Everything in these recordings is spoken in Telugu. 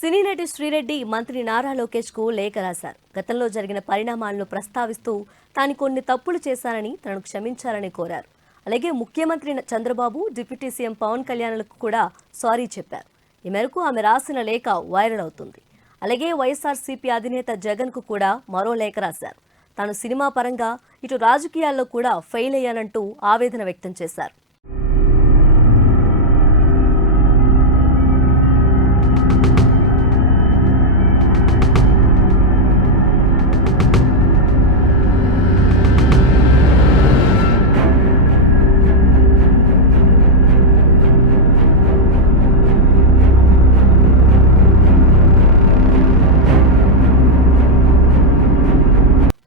సినీ నటి శ్రీరెడ్డి మంత్రి నారా లోకేష్కు లేఖ రాశారు. గతంలో జరిగిన పరిణామాలను ప్రస్తావిస్తూ తాను కొన్ని తప్పులు చేశానని తనను క్షమించాలని కోరారు. అలాగే ముఖ్యమంత్రి చంద్రబాబు డిప్యూటీ సీఎం పవన్ కళ్యాణ్లకు కూడా సారీ చెప్పారు. ఈ మేరకు ఆమె రాసిన లేఖ వైరల్ అవుతుంది. అలాగే వైఎస్ఆర్సీపీ అధినేత జగన్కు కూడా మరో లేఖ రాశారు. తాను సినిమా పరంగా ఇటు రాజకీయాల్లో కూడా ఫెయిల్ అయ్యానంటూ ఆవేదన వ్యక్తం చేశారు.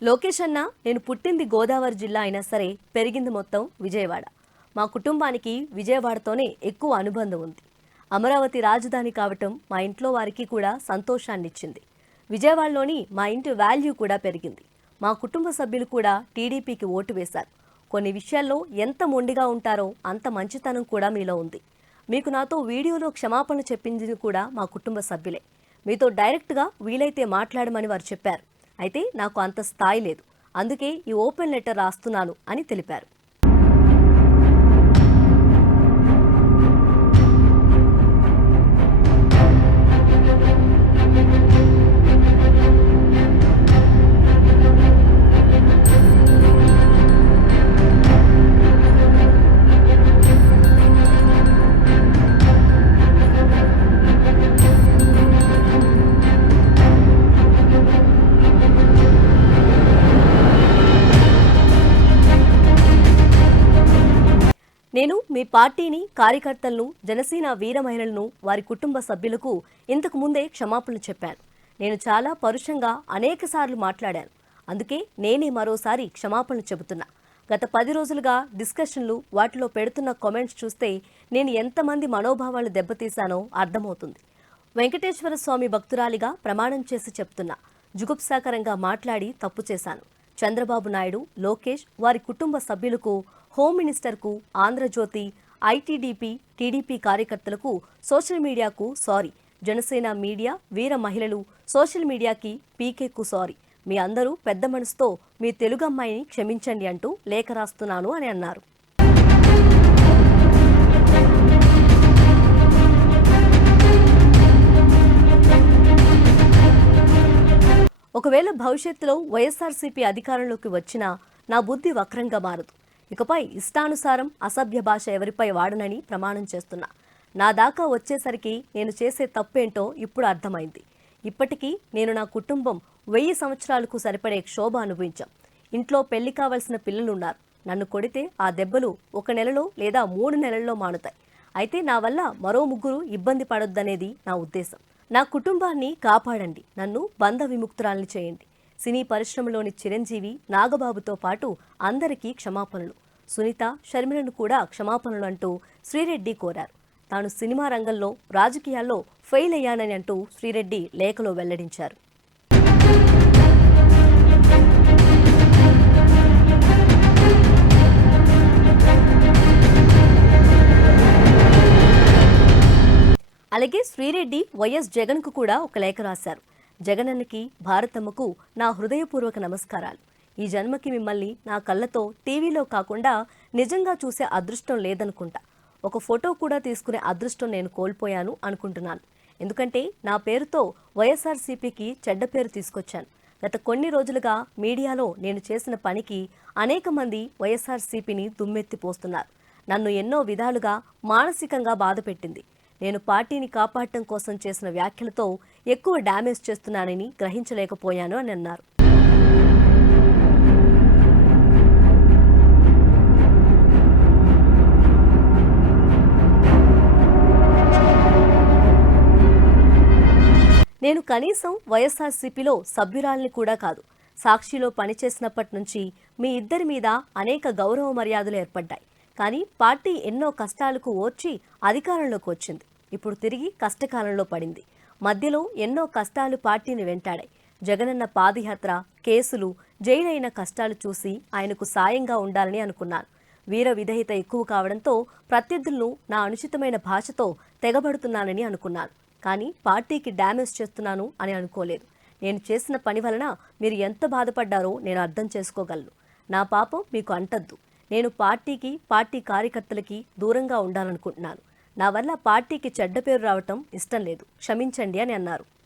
లోకేష్ అన్న నేను పుట్టింది గోదావరి జిల్లా అయినా సరే పెరిగింది మొత్తం విజయవాడ. మా కుటుంబానికి విజయవాడతోనే ఎక్కువ అనుబంధం ఉంది. అమరావతి రాజధాని కావటం మా ఇంట్లో వారికి కూడా సంతోషాన్నిచ్చింది. విజయవాడలోని మా ఇంటి వాల్యూ కూడా పెరిగింది. మా కుటుంబ సభ్యులు కూడా టీడీపీకి ఓటు వేశారు. కొన్ని విషయాల్లో ఎంత మొండిగా ఉంటారో అంత మంచితనం కూడా మీలో ఉంది. మీకు నాతో వీడియోలో క్షమాపణ చెప్పింది కూడా మా కుటుంబ సభ్యులే. మీతో డైరెక్ట్గా వీలైతే మాట్లాడమని వారు చెప్పారు. అయితే నాకు అంత స్థాయి లేదు. అందుకే ఈ ఓపెన్ లెటర్ రాస్తున్నాను అని తెలిపారు. నేను మీ పార్టీని కార్యకర్తలను జనసేన వీర మహిళలను వారి కుటుంబ సభ్యులకు ఇంతకు ముందే క్షమాపణలు చెప్పాను. నేను చాలా పరుషంగా అనేక సార్లు మాట్లాడాను. అందుకే నేనే మరోసారి క్షమాపణలు చెబుతున్నా. గత పది రోజులుగా డిస్కషన్లు వాటిలో పెడుతున్న కామెంట్స్ చూస్తే నేను ఎంతమంది మనోభావాలు దెబ్బతీశానో అర్థమవుతుంది. వెంకటేశ్వర స్వామి భక్తురాలిగా ప్రమాణం చేసి చెప్తున్నా. జుగుప్సాకరంగా మాట్లాడి తప్పు చేశాను. చంద్రబాబు నాయుడు లోకేష్ వారి కుటుంబ సభ్యులకు హోమ్ మినిస్టర్కు ఆంధ్రజ్యోతి ఐటీడీపీ టీడీపీ కార్యకర్తలకు సోషల్ మీడియాకు సారీ. జనసేన మీడియా వీర మహిళలు సోషల్ మీడియాకి పీకేకు సారీ. మీ అందరూ పెద్ద మనసుతో మీ తెలుగు అమ్మాయిని క్షమించండి అంటూ లేఖ రాస్తున్నాను అని అన్నారు. ఒకవేళ భవిష్యత్తులో వైఎస్ఆర్సీపీ అధికారంలోకి వచ్చినా నా బుద్ధి వక్రంగా మారదు. ఇకపై ఇష్టానుసారం అసభ్య భాష ఎవరిపై వాడనని ప్రమాణం చేస్తున్నా. నా దాకా వచ్చేసరికి నేను చేసే తప్పేంటో ఇప్పుడు అర్థమైంది. ఇప్పటికీ నేను నా కుటుంబం వెయ్యి సంవత్సరాలకు సరిపడే క్షోభ అనుభవించాం. ఇంట్లో పెళ్ళి కావలసిన పిల్లలున్నారు. నన్ను కొడితే ఆ దెబ్బలు ఒక నెలలో లేదా మూడు నెలల్లో మానుతాయి. అయితే నా వల్ల మరో ముగ్గురు ఇబ్బంది పడొద్దనేది నా ఉద్దేశం. నా కుటుంబాన్ని కాపాడండి. నన్ను బంధ విముక్తురాల్ని చేయండి. సినీ పరిశ్రమలోని చిరంజీవి నాగబాబుతో పాటు అందరికీ క్షమాపణలు. సునీత షర్మిలను కూడా క్షమాపణలు అంటూ శ్రీరెడ్డి కోరారు. తాను సినిమా రంగంలో రాజకీయాల్లో ఫెయిల్ అయ్యానని అంటూ శ్రీరెడ్డి లేఖలో వెల్లడించారు. అలాగే శ్రీరెడ్డి వైఎస్ జగన్కు కూడా ఒక లేఖ రాశారు. జగనన్నకి భారతమ్మకు నా హృదయపూర్వక నమస్కారాలు. ఈ జన్మకి మిమ్మల్ని నా కళ్ళతో టీవీలో కాకుండా నిజంగా చూసే అదృష్టం లేదనుకుంటా. ఒక ఫోటో కూడా తీసుకునే అదృష్టం నేను కోల్పోయాను అనుకుంటున్నాను. ఎందుకంటే నా పేరుతో వైఎస్ఆర్సీపీకి చెడ్డ పేరు తీసుకొచ్చాను. గత కొన్ని రోజులుగా మీడియాలో నేను చేసిన పనికి అనేక మంది వైఎస్ఆర్సీపీని దుమ్మెత్తిపోస్తున్నారు నన్ను ఎన్నో విధాలుగా మానసికంగా బాధపెట్టింది. నేను పార్టీని కాపాడటం కోసం చేసిన వ్యాఖ్యలతో ఎక్కువ డ్యామేజ్ చేస్తున్నానని గ్రహించలేకపోయాను అని అన్నారు. నేను కనీసం వైఎస్ఆర్సీపీలో సభ్యురాల్ని కూడా కాదు సాక్షిలో పనిచేసినప్పటి నుంచి మీ ఇద్దరి మీద అనేక గౌరవ మర్యాదలు ఏర్పడ్డాయి. కానీ పార్టీ ఎన్నో కష్టాలకు ఓర్చి అధికారంలోకి వచ్చింది. ఇప్పుడు తిరిగి కష్టకాలంలో పడింది. మధ్యలో ఎన్నో కష్టాలు పార్టీని వెంటాడాయి. జగనన్న పాదయాత్ర కేసులు జైలైన కష్టాలు చూసి ఆయనకు సాయంగా ఉండాలని అనుకున్నాను వీర విధేయత ఎక్కువ కావడంతో ప్రత్యర్థులను నా అనుచితమైన భాషతో తెగబడుతున్నానని అనుకున్నాను కానీ పార్టీకి డ్యామేజ్ చేస్తున్నాను అని అనుకోలేదు. నేను చేసిన పని వలన మీరు ఎంత బాధపడ్డారో నేను అర్థం చేసుకోగలను. నా పాపం మీకు అంటద్దు. నేను పార్టీకి పార్టీ కార్యకర్తలకి దూరంగా ఉండాలనుకుంటున్నాను. నా వల్ల పార్టీకి చెడ్డ పేరు రావటం ఇష్టం లేదు. క్షమించండి అని అన్నారు.